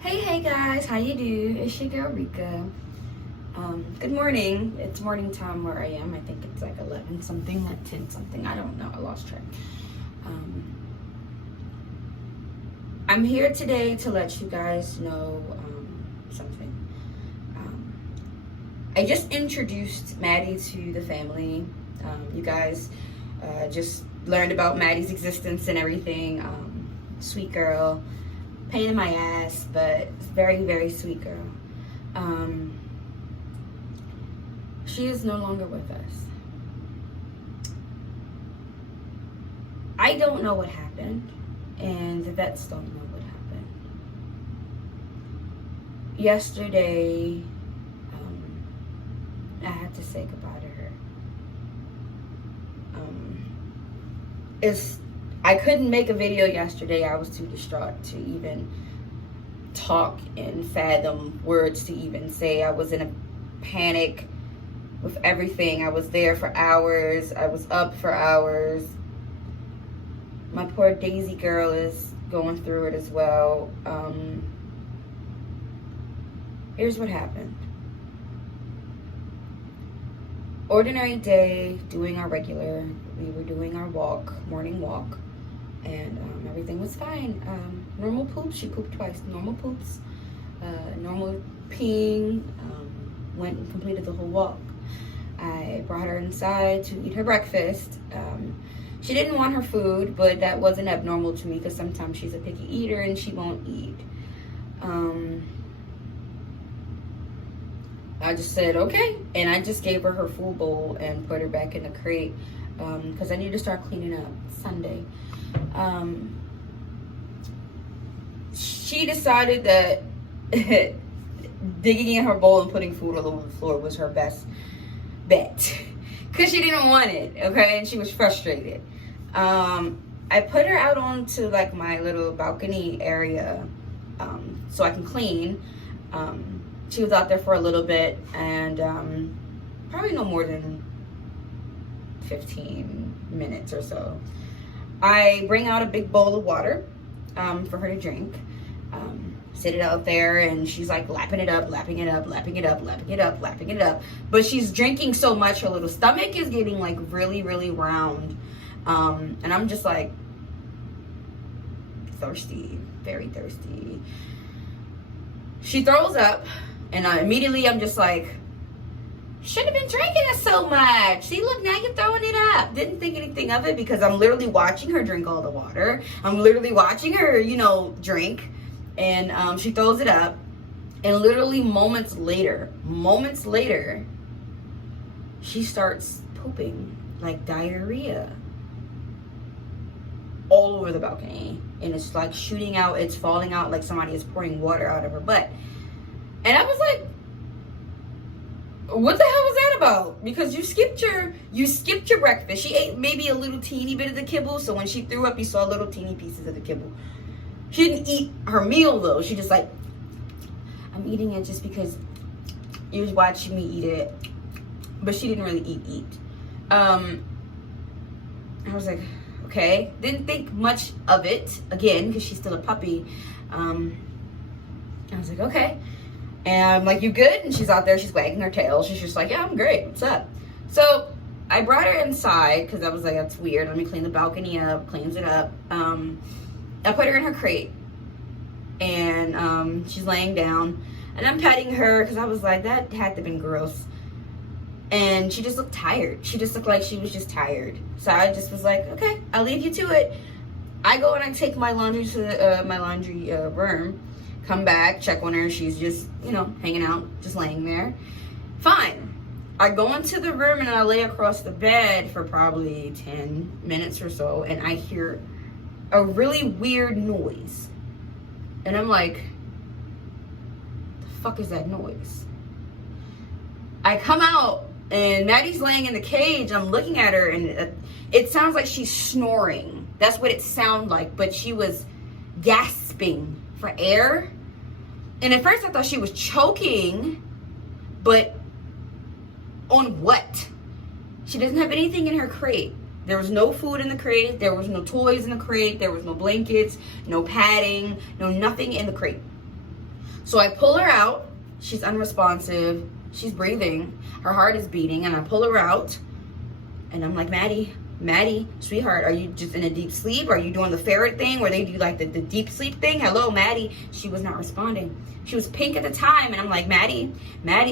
Hey guys, how you do? It's your girl Rika. Good morning. It's morning time where I am. I think it's like 11 something, like 10 something. I don't know. I lost track. I'm here today to let you guys know something. I just introduced Maddie to the family. You guys just learned about Maddie's existence and everything. Sweet girl. Pain in my ass, but very, very sweet girl. She is no longer with us. I don't know what happened, and the vets don't know what happened. Yesterday, I had to say goodbye to her. I couldn't make a video yesterday. I was too distraught to even talk and fathom words to even say. I was in a panic with everything. I was there for hours. I was up for hours. My poor Daisy girl is going through it as well. Here's what happened. Ordinary day, doing our regular. We were doing our walk, morning walk. And everything was fine. Normal poops. She pooped twice. Normal poops. Normal peeing. Went and completed the whole walk. I brought her inside to eat her breakfast. She didn't want her food, but that wasn't abnormal to me because sometimes she's a picky eater and she won't eat. I just said, okay. And I just gave her full bowl and put her back in the crate because I need to start cleaning up Sunday. She decided that digging in her bowl and putting food all over the floor was her best bet because she didn't want it, okay, and she was frustrated. I put her out onto like my little balcony area so I can clean. She was out there for a little bit and probably no more than 15 minutes or so. I bring out a big bowl of water for her to drink. Sit it out there, and she's like lapping it up, lapping it up, lapping it up, lapping it up, lapping it up. But she's drinking so much, her little stomach is getting like really, really round. And I'm just like thirsty, very thirsty. She throws up, and immediately I'm just like, shouldn't have been drinking it so much. See, look, now you're throwing it up. Didn't think anything of it because I'm literally watching her drink all the water. I'm literally watching her, drink. And she throws it up. And literally moments later, she starts pooping like diarrhea all over the balcony. And it's like shooting out, it's falling out like somebody is pouring water out of her butt. And I was like, what the hell was that about? Because you skipped your breakfast. She ate maybe a little teeny bit of the kibble, so when she threw up, you saw little teeny pieces of the kibble. She didn't eat her meal though. She just like, I'm eating it just because you was watching me eat it, but she didn't really eat. I was like, okay. Didn't think much of it again because she's still a puppy. I was like, okay. And I'm like, you good? And she's out there, she's wagging her tail. She's just like, yeah, I'm great. What's up? So I brought her inside because I was like, that's weird. Let me clean the balcony up, cleans it up. I put her in her crate. And she's laying down. And I'm petting her because I was like, that had to have been gross. And she just looked tired. She just looked like she was just tired. So I just was like, okay, I'll leave you to it. I go and I take my laundry to my laundry room. Come back, check on her. She's just, hanging out, just laying there. Fine. I go into the room and I lay across the bed for probably 10 minutes or so. And I hear a really weird noise. And I'm like, the fuck is that noise? I come out and Maddie's laying in the cage. I'm looking at her and it sounds like she's snoring. That's what it sounded like. But she was gasping for air. And at first I thought she was choking, but on what? She doesn't have anything in her crate. There was no food in the crate. There was no toys in the crate. There was no blankets, no padding, no nothing in the crate. So I pull her out. She's unresponsive. She's breathing. Her heart is beating. And I pull her out. And I'm like, Maddie, sweetheart, are you just in a deep sleep? Are you doing the ferret thing where they do like the deep sleep thing? Hello, Maddie. She was not responding. She was pink at the time. And I'm like, Maddie,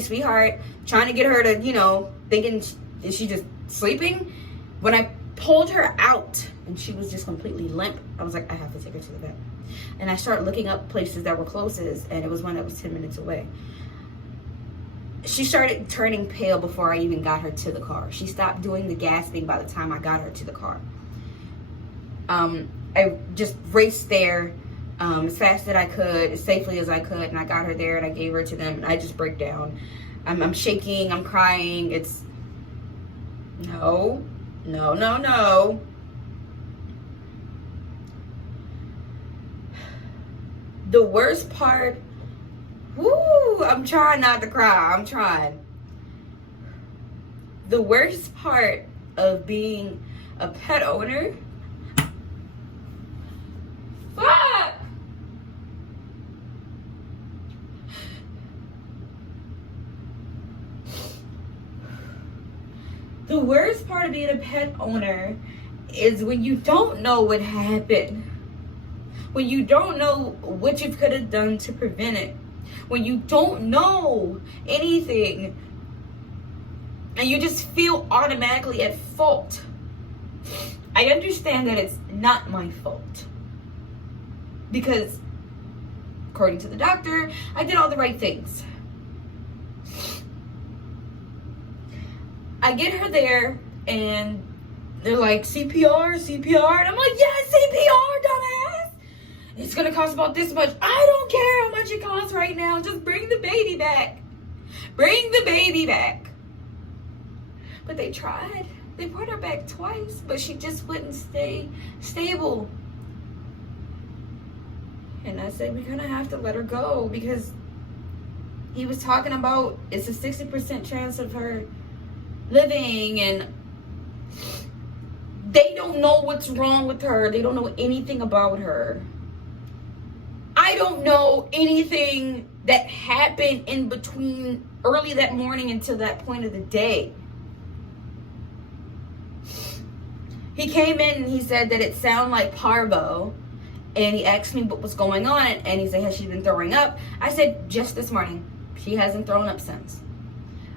sweetheart, trying to get her to, thinking, is she just sleeping? When I pulled her out and she was just completely limp, I was like, I have to take her to the vet. And I started looking up places that were closest, and it was one that was 10 minutes away. She started turning pale before I even got her to the car. She stopped doing the gasping by the time I got her to the car. I just raced there as fast as I could, as safely as I could, and I got her there and I gave her to them, and I just break down. I'm shaking, I'm crying. It's no. The worst part, I'm trying not to cry. I'm trying. The worst part of being a pet owner, the worst part of being a pet owner is when you don't know what happened. When you don't know what you could have done to prevent it. When you don't know anything. And you just feel automatically at fault. I understand that it's not my fault. Because, according to the doctor, I did all the right things. I get her there, and they're like, CPR. And I'm like, yes, CPR, dumbass. It's going to cost about this much. I don't care how much it costs right now. Just bring the baby back. But they tried. They brought her back twice, but she just wouldn't stay stable. And I said, we're going to have to let her go, because he was talking about it's a 60% chance of her living, and they don't know what's wrong with her. They don't know anything about her. I don't know anything that happened in between early that morning until that point of the day. He came in and he said that it sounded like parvo, and he asked me what was going on, and he said, has she been throwing up? I said, just this morning. She hasn't thrown up since.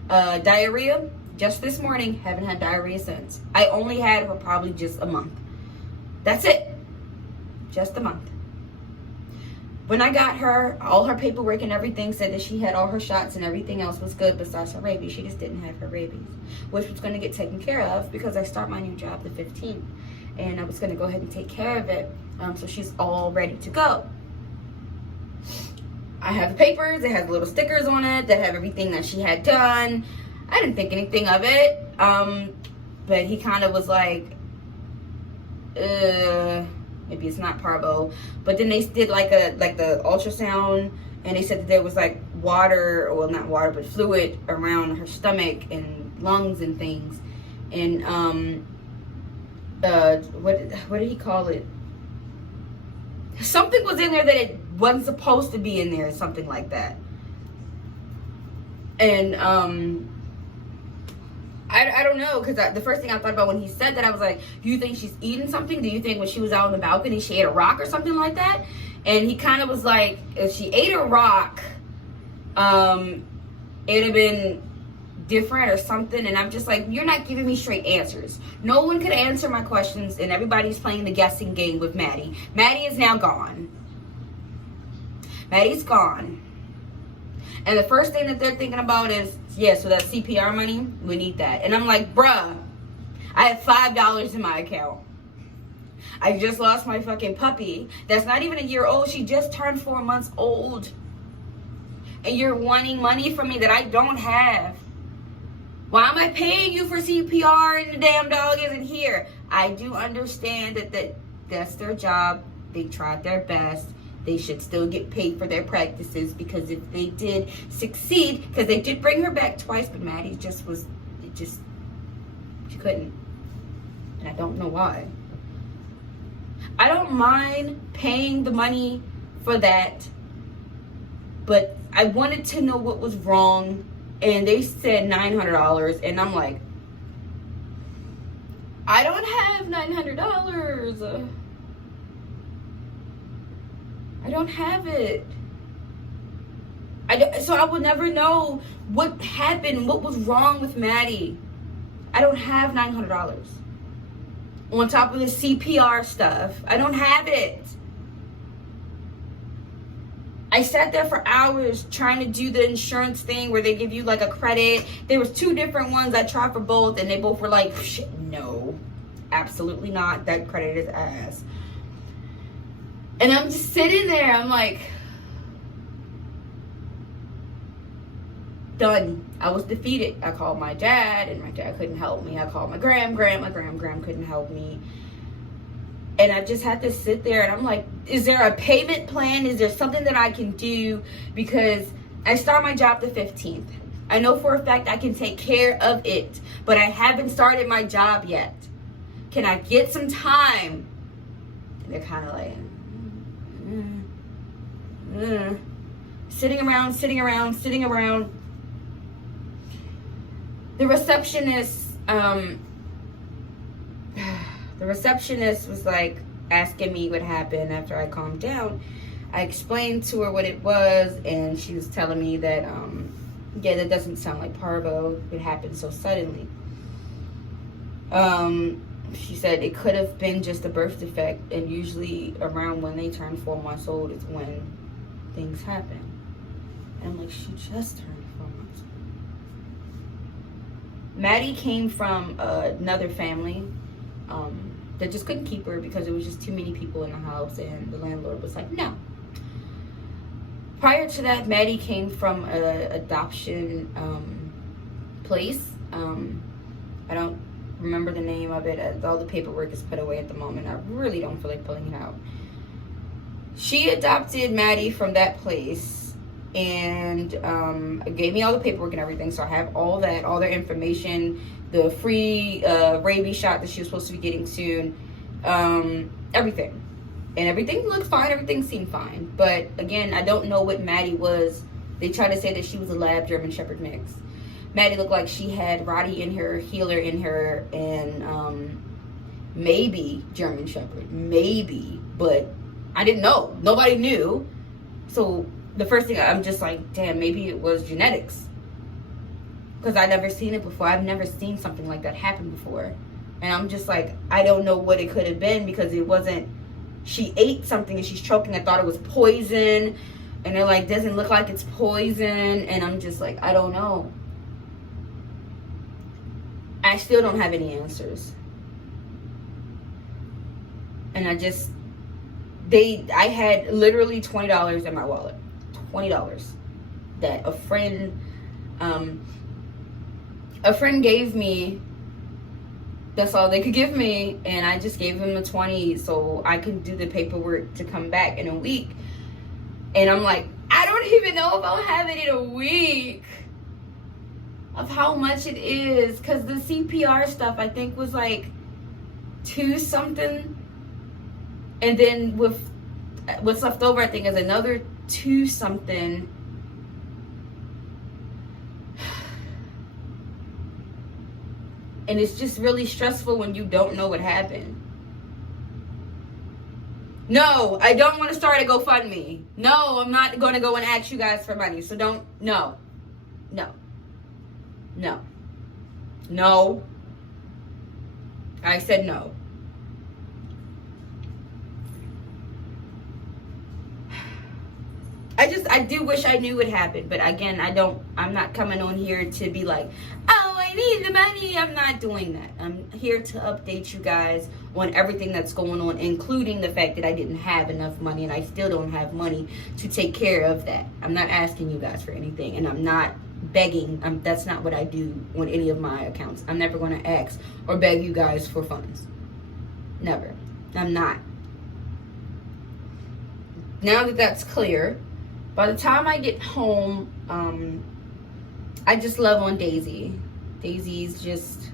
Diarrhea, just this morning. Haven't had diarrhea since. I only had her probably just a month. That's it. Just a month. When I got her, all her paperwork and everything said that she had all her shots and everything else was good besides her rabies. She just didn't have her rabies, which was going to get taken care of because I start my new job the 15th. And I was going to go ahead and take care of it. So she's all ready to go. I have the papers. It has little stickers on it that have everything that she had done. I didn't think anything of it. But he kind of was like, maybe it's not parvo. But then they did like the ultrasound, and they said that there was like water, well, not water, but fluid around her stomach and lungs and things. And what did he call it? Something was in there that it wasn't supposed to be in there, something like that. And I don't know, because the first thing I thought about when he said that, I was like, do you think she's eating something? Do you think when she was out on the balcony she ate a rock or something like that? And he kind of was like, if she ate a rock, it'd have been different or something. And I'm just like, you're not giving me straight answers. No one could answer my questions, and everybody's playing the guessing game with Maddie. Maddie is now gone. Maddie's gone. And the first thing that they're thinking about is, yeah, so that CPR money, we need that. And I'm like, bruh, I have $5 in my account. I just lost my fucking puppy. That's not even a year old. She just turned 4 months old. And you're wanting money from me that I don't have. Why am I paying you for CPR and the damn dog isn't here? I do understand that that's their job. They tried their best. They should still get paid for their practices, because if they did succeed, because they did bring her back twice, but Maddie she couldn't. And I don't know why. I don't mind paying the money for that, But I wanted to know what was wrong, and they said $900, and I'm like, I don't have $900. I don't have it. So I will never know what happened, what was wrong with Maddie. I don't have $900. On top of the CPR stuff, I don't have it. I sat there for hours trying to do the insurance thing where they give you like a credit. There was 2 different ones. I tried for both, and they both were like, no, absolutely not. That credit is ass. And I'm just sitting there. I'm like, done. I was defeated. I called my dad, and my dad couldn't help me. I called my gram couldn't help me. And I just had to sit there, and I'm like, is there a payment plan? Is there something that I can do? Because I start my job the 15th. I know for a fact I can take care of it, but I haven't started my job yet. Can I get some time? And they're kind of like, sitting around. The receptionist was like asking me what happened after I calmed down. I explained to her what it was, and she was telling me that, yeah, that doesn't sound like parvo. It happened so suddenly. She said it could have been just a birth defect, and usually around when they turn 4 months old is when things happen. And I'm like, she just turned 4 months old. Maddie came from another family that just couldn't keep her because there was just too many people in the house, and the landlord was like, no. Prior to that, Maddie came from an adoption place. I don't remember the name of it. All the paperwork is put away at the moment. I really don't feel like pulling it out. She adopted Maddie from that place, and gave me all the paperwork and everything. So I have all that, all their information, the free rabies shot that she was supposed to be getting soon, everything. And everything looked fine. Everything seemed fine. But again, I don't know what Maddie was. They tried to say that she was a lab German Shepherd mix. Maddie looked like she had Roddy in her, Healer in her, and maybe German Shepherd. Maybe. But I didn't know. Nobody knew. So the first thing, I'm just like, damn, maybe it was genetics. Because I've never seen it before. I've never seen something like that happen before. And I'm just like, I don't know what it could have been, because it wasn't, she ate something and she's choking. I thought it was poison. And they're like, doesn't look like it's poison. And I'm just like, I don't know. I still don't have any answers. And I had literally $20 in my wallet. $20 that a friend gave me. That's all they could give me, and I just gave him the 20 so I could do the paperwork to come back in a week. And I'm like, I don't even know if I'll have it in a week of how much it is, because the CPR stuff I think was like 2 something, and then with what's left over I think is another 2 something. And it's just really stressful when you don't know what happened. No, I don't want to start a GoFundMe. No, I'm not going to go and ask you guys for money. So don't, no. I said no. I do wish I knew what happened, but again, I'm not coming on here to be like, oh, I need the money. I'm not doing that. I'm here to update you guys on everything that's going on, including the fact that I didn't have enough money, and I still don't have money to take care of that. I'm not asking you guys for anything, and I'm not begging. That's not what I do on any of my accounts. I'm never going to ask or beg you guys for funds. Never. I'm not. Now that that's clear, by the time I get home, I just love on Daisy. Daisy's just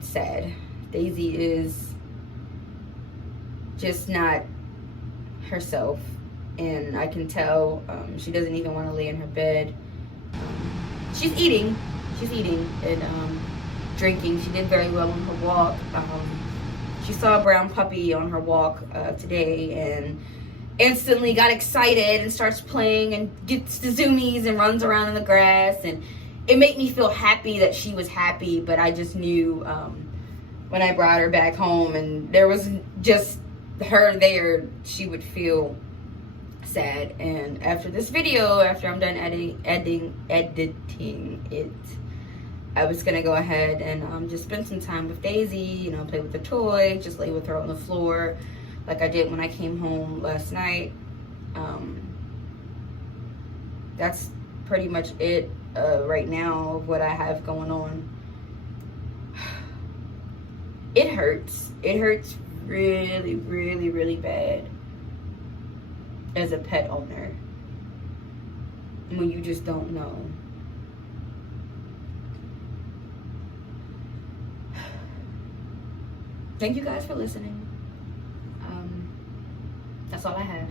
sad. Daisy is just not herself. and I can tell she doesn't even want to lay in her bed. She's eating and drinking. She did very well on her walk. She saw a brown puppy on her walk today and instantly got excited and starts playing and gets the zoomies and runs around in the grass, and it made me feel happy that she was happy. But I just knew when I brought her back home and there was just her there, she would feel sad. And after this video, after I'm done editing it, I was gonna go ahead and just spend some time with Daisy, you know, play with the toy, just lay with her on the floor like I did when I came home last night. That's pretty much it right now of what I have going on. It hurts. It hurts really, really, really bad as a pet owner when you just don't know. Thank you guys for listening. That's all I have.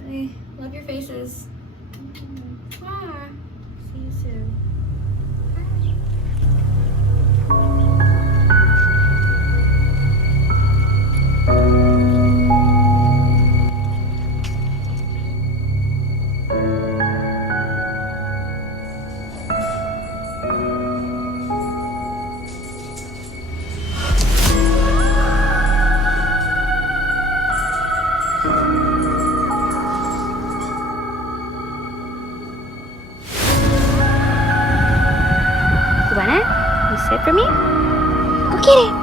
Bye. Love your faces. Bye. See you soon. You wanna? You sit for me? Go get it.